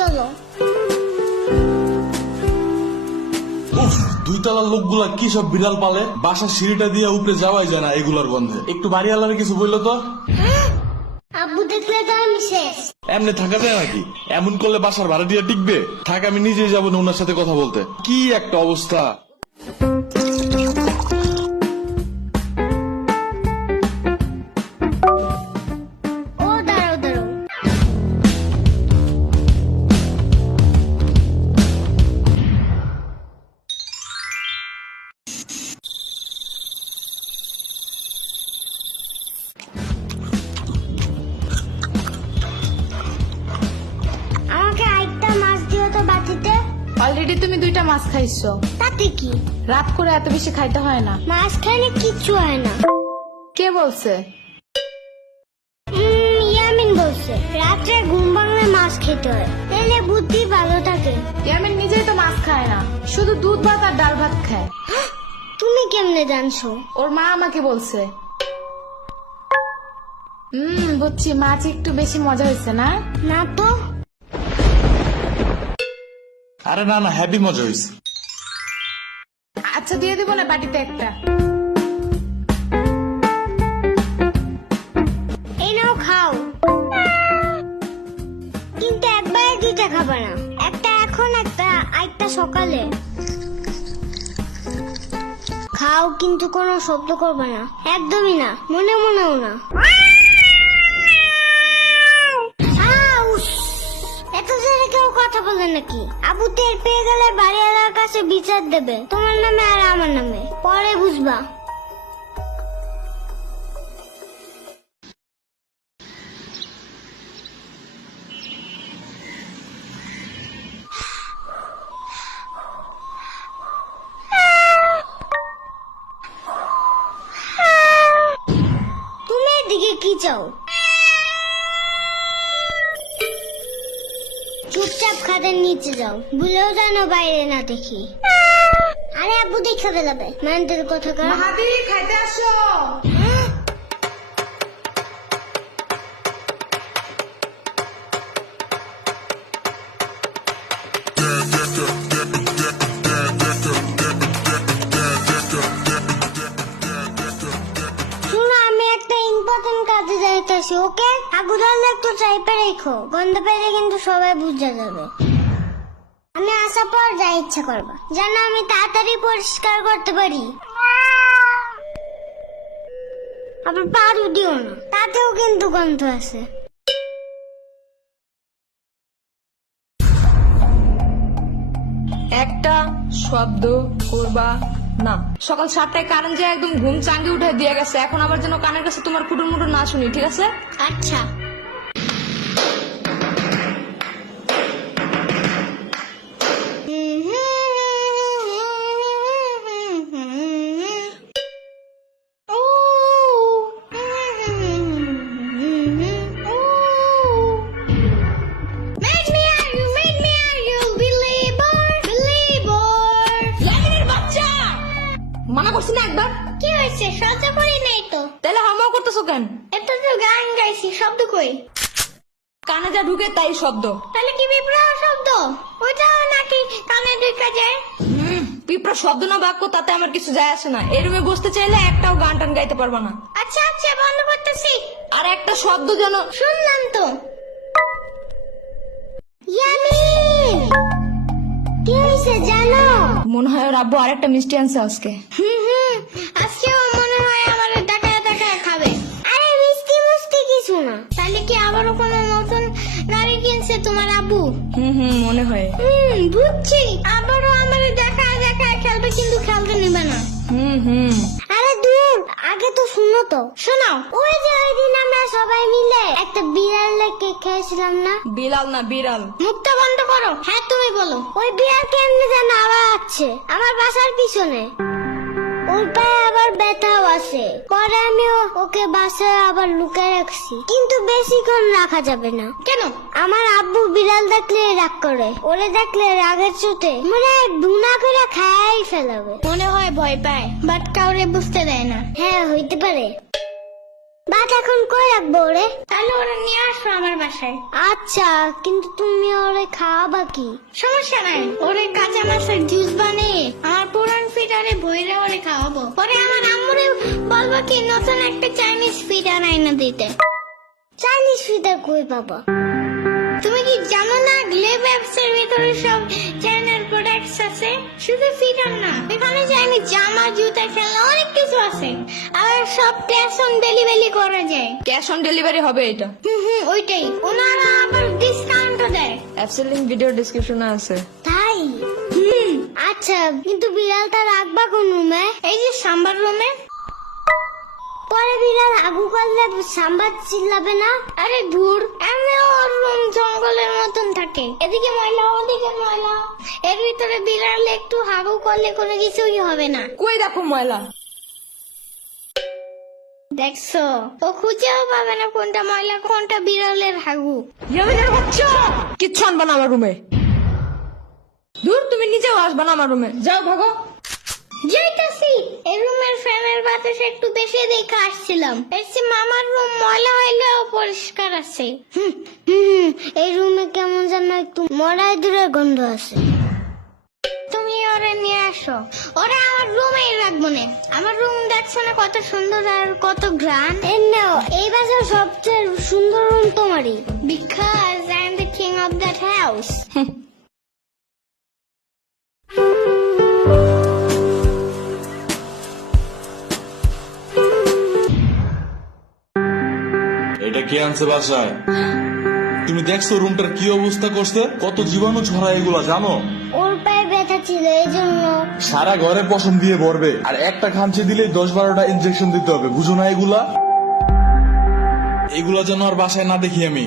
চলো। উফ, 2 তলার লোকগুলা কি সব বিড়াল পালে, বাসার সিঁড়িটা দিয়ে উপরে যাওয়াই যায় না এগুলার গন্ধে। একটু বাড়িওয়ালার কিছু বললো তো। আব্বু দেখলে তো আমি শেষ। এমনি থাকা যায় নাকি? এমন করলে বাসার ভাড়াটিয়া টিকবে? থাক, আমি নিজেই যাবো না ওনার সাথে কথা বলতে। কি একটা অবস্থা। ও দাঁড়াও দাঁড়াও, আমাকে আরেকটা মাছ দিও তো বাটিতে। অলরেডি তুমি 2টা মাছ খাইছো। তাতে কি? রাত করে এত বেশি খাইতে হয় না। মাছ খাইলে কিচ্ছু হয় না। কে বলছে? ইয়ামিন বলছে রাত্রে ঘুম ভাঙলে মাছ খেতে হয়, তাহলে বুদ্ধি ভালো থাকে। ইয়ামিন নিজেই তো মাছ খায় না, শুধু দুধ ভাত আর ডাল ভাত খায়। তুমি কেমনে জানছো? ওর মা আমাকে বলছে। বুঝছি, মাছ একটু বেশি মজা হয়েছে না? না তো। আরে না না, হ্যাপি মজা হয়েছে। আচ্ছা, দিয়ে দিব না বাটিতে একটা। এই নাও খাও, কিন্তু একবারে 2টা খাবে না। একটা এখন, একটা সকালে। খাও, কিন্তু কোনো শব্দ করবে না, একদমই না, মনে মনেও না। এত জোরে কেউ কথা বলে নাকি? আবু টের পেয়ে গেলে বাড়িওয়ালার কাছে বিচার দেবে, তোমার নামে আর আমার নামে, পরে বুঝবা। তুমি এদিকে কি চাও? চুপচাপ খাদের নিচে যাও, ভুলেও যেন বাইরে না দেখি। আরে আব্বু দেখে ফেলাবে, মানতের কথা কার। মাহাদি, খাইতে আসো। শুনো, আমি একটা ইম্পর্টেন্ট কাজে যাইতেছি, ওকে? আগুন ধরলে একটু চাইপে রেখো, গন্ধ পেলে কিন্তু সবাই বুঝে যাবে। আমি আসার পর যা ইচ্ছা করবা, যেন আমি তাড়াতাড়ি পরিষ্কার করতে পারি। আবার পারু দিও না, তাতেও কিন্তু গন্ধ আছে। একটা শব্দ করবা না। সকাল 7টায় কারেন্ট যায় একদম ঘুম চাঙ্গে উঠে দিয়ে গেছে, এখন আবার যেন কানের কাছে তোমার কুটুর মুটুর না শুনি, ঠিক আছে? আচ্ছা। মানা করছি না একবার? কি হয়েছে? সহ্য করি নাই তো। তাহলে হামাও করতেছো কেন? এটা তো গান গাইছি, শব্দ কই? কানে যা ঢুকে তাই শব্দ। তাহলে কি বিপ্লব শব্দ? ওইটাও নাকি কানে ঢুকে যায়? পিঁপড়া শব্দ না বাক্য তাতে আমার কিছু যায় আসে না। এই রুমে বসতে চাইলে একটাও গান টান গাইতে পারবা না। আচ্ছা আচ্ছা, বন্ধ করতেছি। আর একটা শব্দ যেন। শুনলাম তো। ইয়ামিন, কি হয়েছে জানো? মনে হয় ওর আব্বু আরেকটা মিষ্টি আনছে আজকে। আজকেও মনে হয় আমার টাকা টাকা খাবে। আরে মিষ্টি মুষ্টি কিছু না। তাহলে কি আবারও কোনো নতুন গাড়ি কিনছে তোমার আব্বু? মনে হয়। বুঝছি, আবারও আমার দেখা দেখা খেলবে, কিন্তু খেলতে নেবে না। আরে দূর, আগে তো শুনো তো। শোনাও, ওই যে ওই দিন আমরা সবাই মিলে একটা বিড়াল কেক খেয়েছিলাম না? বিলাল না বিড়াল। মুখটা বন্ধ করো। হ্যাঁ তুমি বলো। ওই বিড়াল কেমনে যেন আবার আছে আমার বাসার পিছনে, ওর পায়ে আবার ব্যথাও আছে। পরে আমি ওকে বাসায় আবার লুকিয়ে রাখছি, কিন্তু বেশিক্ষণ রাখা যাবে না। কেন? আমার আব্বু বিড়াল দেখলে রাগ করে, ওরে দেখলে রাগের চোটে মনে হয় বুনা করে খাই ফেলাবে। মনে হয় ভয় পায়, বাট কাউরে বুঝতে দেয় না। হ্যাঁ হইতে পারে, বাট এখন কই রাখবো ওরে? তাহলে ওরা নিয়ে আসো আমার বাসায়। আচ্ছা, কিন্তু তুমি ওরে খাওয়াবা কি? সমস্যা নাই, ওরে কাঁচা মাছের জুস বানিয়ে আমার পুরান ফিডারে বইরে ওরে খাওয়াবো। পরে আমার আম্মুরে বলবো কি নতুন একটা চাইনিজ ফিডার আইনা দিতে। চাইনিজ ফিডার কই পাবা? তুমি কি জানো না গ্লেব অ্যাপস এর ভিতরে সব চাইনার প্রোডাক্টস আছে? শুধু ফিডার না, এখানে চাইনিজ জামা, জুতা, খেলনা অনেক কিছু আছে। আর সব ক্যাশ অন ডেলিভারি করা যায়। ক্যাশ অন ডেলিভারি হবে এটা। ওইটাই, ওনারা আবার ডিসকাউন্টও দেয়। অ্যাপসের লিংক ভিডিও ডেসক্রিপশনে আছে। তাই? আচ্ছা, কিন্তু বিড়ালটা রাখবা কোন রুমে? এই যে সাম্বার রুমে। পরে বিড়াল আগু করলে সাম্বার চিল্লাবে না? আরে ধুর, এমনি ওর রুম জঙ্গলের মতন থাকে, এদিকে ময়লা ওদিকে ময়লা। এর ভিতরে বিড়াল একটু হাগু করলে কোনো কিছুই হবে না। কই দেখো ময়লা। দেখছো, ও খুঁজেও পাবে না কোনটা ময়লা কোনটা বিড়ালের হাগু। কিচ্ছু আনবা না আমার রুমে। দূর, তুমি নিজেও আসবা না আমার রুমে, যাও ভাগো। যাইতাছি, এই রুমের ফ্যানের বাতাস একটু বেশি দেখে আসছিলাম। এর চেয়ে মামার রুম ময়লা হইলেও পরিষ্কার আছে। এই রুমে কেমন যেন একটু মরাই দূরের গন্ধ আছে। তুমি ওরে নিয়ে আসো, ওরা আমার রুমেই রাখবো না। আমার রুম দেখছো না কত সুন্দর আর কত গ্রান্ড। এই নাও, এই বাসার সবচেয়ে সুন্দর রুম তোমারই। Because I'm the king of that house. এটা কে আনছে বাসায়? তুমি দেখছো রুমটার কি অবস্থা করছে? কত জীবাণু ছড়ায় এগুলা জানো? ওর পায়ে ব্যথা ছিল, এই জন্য। সারা ঘরে পশম দিয়ে ভরবে, আর একটা খামচে দিলে 10-12টা ইনজেকশন দিতে হবে, বুঝো না এগুলা? এগুলা যেন আর বাসায় না দেখি আমি।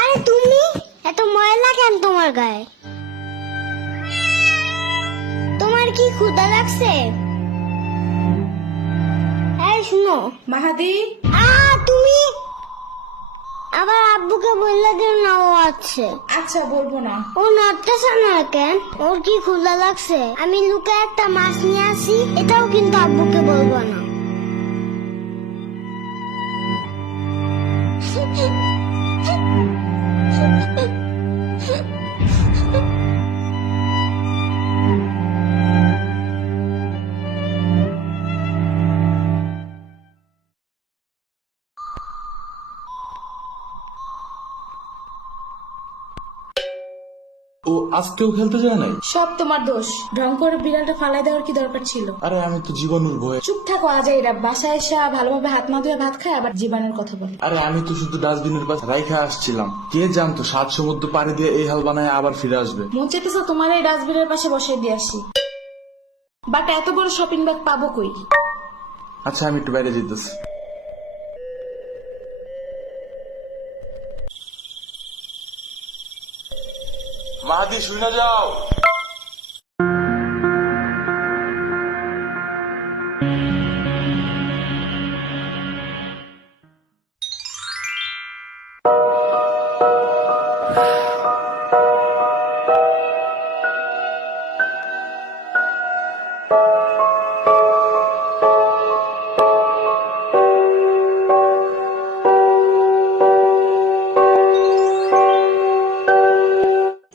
আরে তুমি, এত ময়লা কেন তোমার গায়ে? তোমার কি ক্ষুধা লাগছে? এই শুনো মাহাদি, তুমি আবার আব্বুকে বললে দিও না ও আছে। আচ্ছা বলবো না। ও নড়তেছে না কেন? ওর কি ক্ষুধা লাগছে? আমি লুকে একটা মাছ নিয়ে আসি, এটাও কিন্তু আব্বুকে বলবো না। ও আজকেও খেলতে যায় নাই? সব তোমার দোষ। ঢং করে বিড়ালটা ফালাই দেওয়ার কি দরকার ছিল? আরে আমি তো জীবাণুর ভয়ে। চুপ থাকো আজাইরা, বাসায় এসে ভালোভাবে হাত না ধুয়ে ভাত খায় আবার জীবাণুর কথা বলে। আরে আমি তো শুধু ডাস্টবিনের পাশে রাইখা আসছিলাম, কে জানতো 7 সমুদ্র পাড়ি দিয়ে এই হাল বানায় আবার ফিরে আসবে। মন চাইতেছে তোমার এই ডাস্টবিনের পাশে বসিয়ে দিয়ে আসি, বাট এত বড় শপিং ব্যাগ পাবো কই? আচ্ছা আমি একটু বাইরে যেতেছি। মাহাদি শুনে যাও।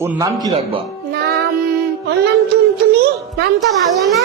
ওর নাম কি রাখবা? ওর নাম টুনটুনি। নামটা ভালো না?